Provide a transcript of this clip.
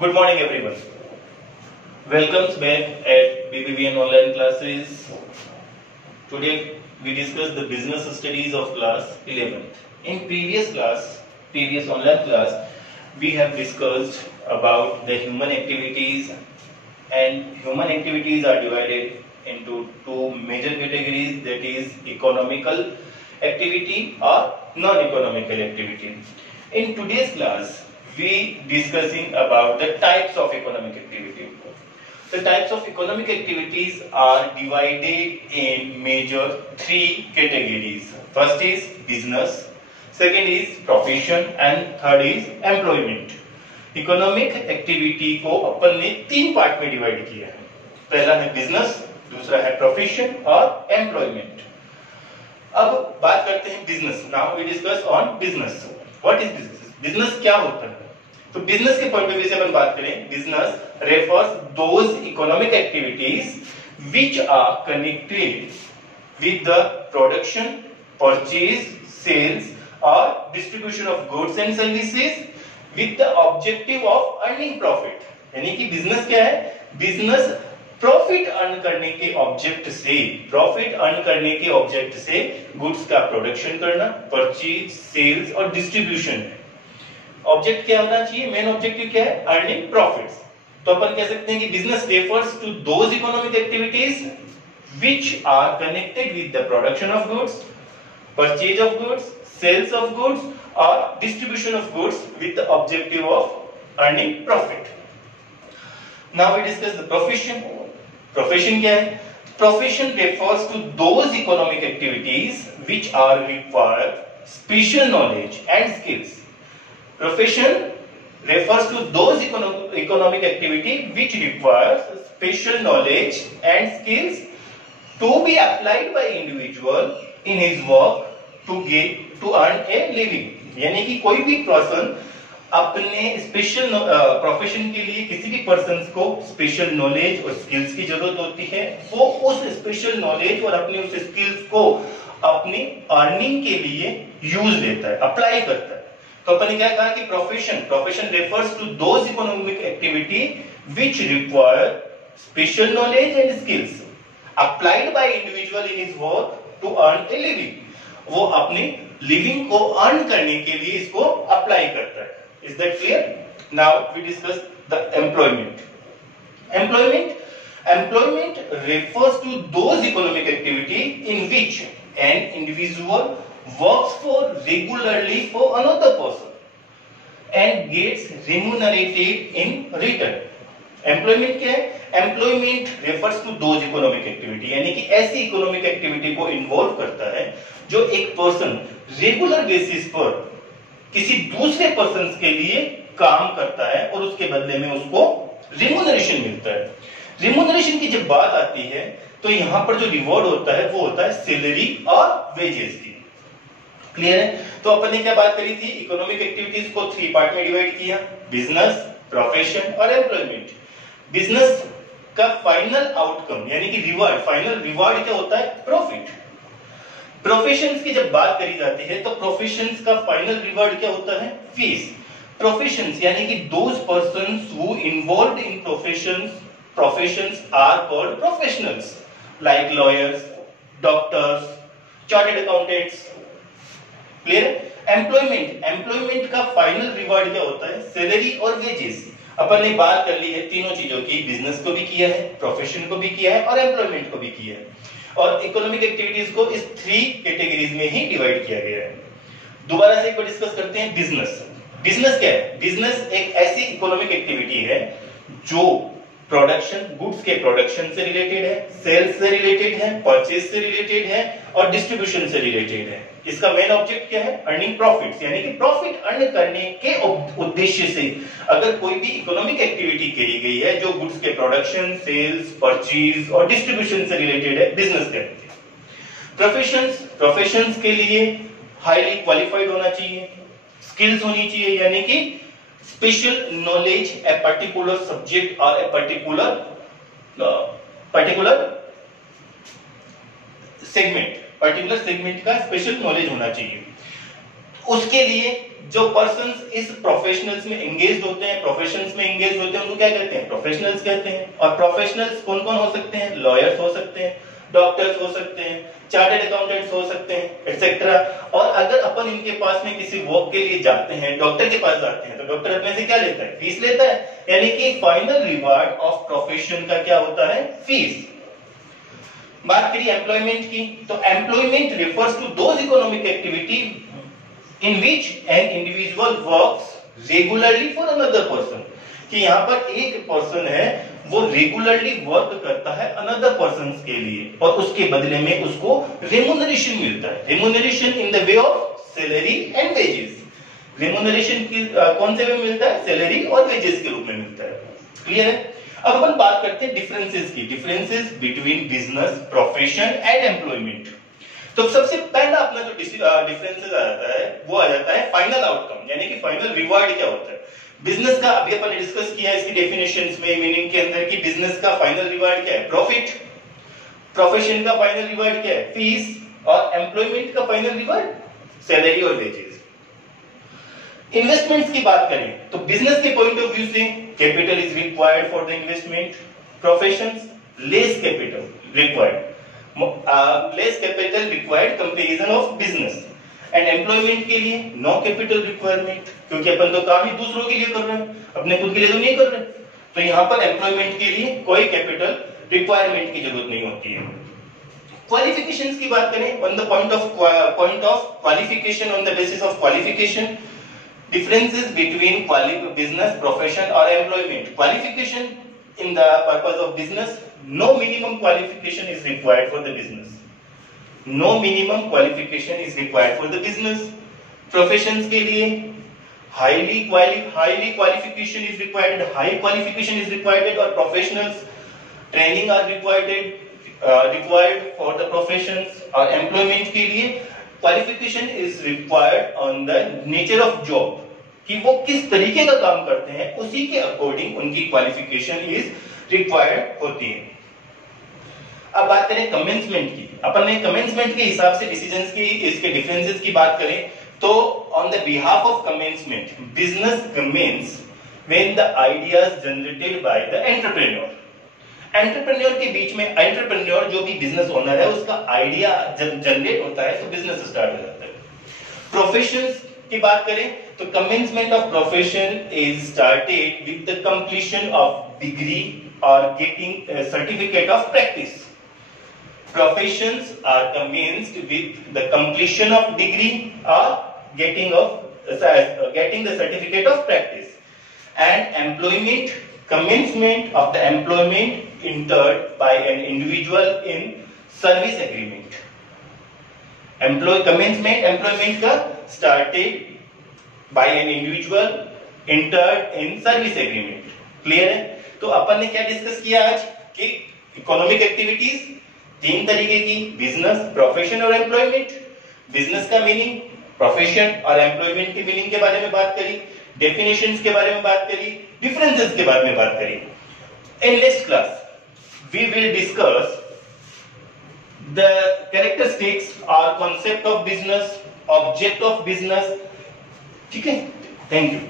Good morning, everyone. Welcome back at BBVN online classes. Today we discuss the business studies of class 11th. In previous online class, we have discussed about the human activities, and human activities are divided into two major categories, that is economical activity or non-economical activity. In today's class, we discussing about the types of economic activity. The types of economic activities are divided in major three categories. First is business, second is profession and third is employment. Economic activity को अपन ने तीन part में divide किया है. पहला है business, दूसरा है प्रोफेशन और एम्प्लॉयमेंट. अब बात करते हैं business. Now we discuss on business. What is business? Business क्या होता है? तो बिजनेस के पॉइंट ऑफ व्यू से अपन बात करें, business refers those economic activities which are connected with the production, purchase, sales और distribution of goods and services with the objective of earning profit. यानी कि बिजनेस क्या है? बिजनेस प्रॉफिट अर्न करने के ऑब्जेक्ट से गुड्स का प्रोडक्शन करना, परचेज, सेल्स और डिस्ट्रीब्यूशन. ऑब्जेक्ट क्या होना चाहिए? मेन ऑब्जेक्टिव क्या है? Earning profits. तो अपन कह सकते हैं कि business refers to those economic activities which are connected with the production of goods, purchase of goods, sales of goods और distribution of goods with the objective of earning profit. Now we discuss the profession. Profession क्या है? Profession refers to those economic activities which are require special knowledge and skills. Profession refers to those economic activity which requires special knowledge and skills to be applied by individual in his work to earn a living. यानी कि कोई भी person अपने special profession के लिए किसी भी person को स्पेशल नॉलेज और स्किल्स की जरूरत होती है. वो उस स्पेशल नॉलेज और अपने उस स्किल्स को अपनी अर्निंग के लिए यूज लेता है, अप्लाई करता है. तो अपन ने क्या कहा कि profession refers to those economic activity which require special knowledge and skills applied by individual in his work to earn a living. वो अपनी लिविंग को अर्न करने के लिए इसको अप्लाई करता है. Is that clear? Now we discuss the employment. Employment refers to those economic activity in which an individual works for regularly for another person and gets remunerated in return. Employment क्या है? Employment refers to those economic activity, यानी कि ऐसी economic activity को involve करता है जो एक पर्सन रेगुलर बेसिस पर किसी दूसरे पर्सन के लिए काम करता है और उसके बदले में उसको रिम्यूनरेशन मिलता है. रिम्यूनरेशन की जब बात आती है तो यहां पर जो रिवॉर्ड होता है वो होता है सैलरी और वेजेस की. क्लियर है? तो अपन ने क्या बात करी थी? इकोनॉमिक एक्टिविटीज को थ्री पार्ट में डिवाइड किया, बिजनेस, प्रोफेशन और एम्प्लॉयमेंट. बिजनेस का फाइनल आउटकम यानी कि रिवार्ड, फाइनल रिवार्ड क्या होता है? प्रॉफिट. प्रोफेशंस की जब बात करी जाती है तो प्रोफेशंस का फाइनल रिवार्ड क्या होता है? फीस. प्रोफेशंस यानी कि those persons who involved in professions are called professionals like lawyers, doctors, chartered accountants. Clear? Employment का फाइनल रिवार्ड क्या होता है? सैलरी और वेजेस. अपन ने बात कर ली है तीनों चीजों की, बिजनेस को भी किया है, प्रोफेशन को भी किया है और एम्प्लॉयमेंट को भी किया है. और इकोनॉमिक एक्टिविटीज को इस थ्री कैटेगरीज में ही डिवाइड किया गया है. दोबारा से एक बार डिस्कस करते हैं. बिजनेस क्या है? बिजनेस एक ऐसी इकोनॉमिक एक्टिविटी है जो प्रोडक्शन, गुड्स के प्रोडक्शन से रिलेटेड है, सेल्स से रिलेटेड है, परचेज से रिलेटेड है और डिस्ट्रीब्यूशन से रिलेटेड है. इसका मेन ऑब्जेक्ट क्या है? अर्निंग प्रॉफिट्स, यानी कि प्रॉफिट अर्न करने के उद्देश्य से अगर कोई भी इकोनॉमिक एक्टिविटी करी गई है जो गुड्स के प्रोडक्शन, सेल्स, परचेज और डिस्ट्रीब्यूशन से रिलेटेड है, बिजनेस कहते हैं. प्रोफेशंस के लिए हाईली क्वालिफाइड होना चाहिए, स्किल्स होनी चाहिए, यानी कि special knowledge a particular subject or a particular segment का स्पेशल नॉलेज होना चाहिए. उसके लिए जो पर्सन्स इस प्रोफेशनल्स में एंगेज होते हैं, प्रोफेशंस में एंगेज होते हैं, उनको क्या कहते हैं? प्रोफेशनल्स कहते हैं। और प्रोफेशनल्स कौन कौन हो सकते हैं? लॉयर्स हो सकते हैं, डॉक्टर्स हो सकते हैं, चार्टर्ड अकाउंटेंट्स हो सकते हैं, एटसेट्रा। और अगर अपन इनके पास में किसी वर्क के लिए जाते हैं, डॉक्टर के पास जाते हैं, तो डॉक्टर अपने से क्या लेता है? फीस लेता है, यानी कि फाइनल रिवार्ड ऑफ प्रोफेशन का क्या होता है? फीस। बात करिए एम्प्लॉयमेंट की, तो employment refers to those economic activity in which an individual works regularly for another person, कि यहाँ पर एक पर्सन है वो रेगुलरली वर्क करता है अनदर पर्सन के लिए और उसके बदले में उसको रेम्यूनरेशन मिलता है। Remuneration in the way of salary and wages. Remuneration की कौन से में मिलता है? सैलरी और वेजेस के रूप में मिलता है। क्लियर है? अब अपन बात करते हैं डिफरेंसेस की, differences between business, profession and employment. तो सबसे पहला अपना जो डिफरेंसेस आ जाता है वो आ जाता है फाइनल आउटकम, यानी कि फाइनल रिवार्ड क्या होता है। बिजनेस का अभी अपन ने डिस्कस किया इसकी डेफिनेशंस में, मीनिंग के अंदर, कि बिजनेस का फाइनल रिवार्ड क्या है? प्रॉफिट। प्रोफेशन का फाइनल रिवार्ड क्या है? फीस। और एम्प्लॉयमेंट का फाइनल रिवार्ड सैलरी और वेजेस। इन्वेस्टमेंट्स की बात करें तो बिजनेस के पॉइंट ऑफ व्यू से capital is required for the investment, professions less capital required, less capital required comparison of business, and employment के लिए no capital requirement, क्योंकि अपन तो काम ही दूसरों के लिए कर रहे हैं, अपने खुद के लिए तो नहीं कर रहे। तो यहाँ पर एम्प्लॉयमेंट के लिए कोई कैपिटल रिक्वायरमेंट की जरूरत नहीं होती है। क्वालिफिकेशंस की बात करें, on the point of qualification, on the basis of qualification, differences between business, profession or employment. Qualification in the purpose of business, no minimum qualification is required for the business. No minimum qualification is required for the business. Professions के लिए highly qualification is required, high qualification is required, और professionals training are required for the professions। और employment के लिए qualification is required on the nature of job, कि वो किस तरीके का काम करते हैं उसी के अकॉर्डिंग उनकी क्वालिफिकेशन इज रिक्वायर्ड होती है। अब बात करें कमेंसमेंट की। अपन ने कमेंसमेंट के हिसाब से डिसीजंस की, इसके डिफरेंसेस की बात करें तो on the behalf of commencement, business commence when the ideas generated by the entrepreneur. Entrepreneur के बीच में, एंटरप्रेन्योर जो भी बिजनेस ओनर है उसका आइडिया जब जनरेट होता है तो बिजनेस स्टार्ट हो जाता है। प्रोफेशंस की बात करें तो commencement of profession is started with the completion of degree और getting certificate of practice. Professions are commenced with the completion of degree or getting the certificate of practice, and employment, commencement of the employment entered by an individual in service agreement. Commencement employment का started by an individual entered in service agreement. Clear है? तो अपन ने क्या discuss किया आज कि economic activities तीन तरीके की, बिजनेस, प्रोफेशन और एम्प्लॉयमेंट। बिजनेस का मीनिंग, प्रोफेशन और एम्प्लॉयमेंट के मीनिंग के बारे में बात करी, डेफिनेशंस के बारे में बात करी, डिफरेंसेस के बारे में बात करी। In next class we will discuss the characteristics और concept of business, object of business. ठीक है, थैंक यू।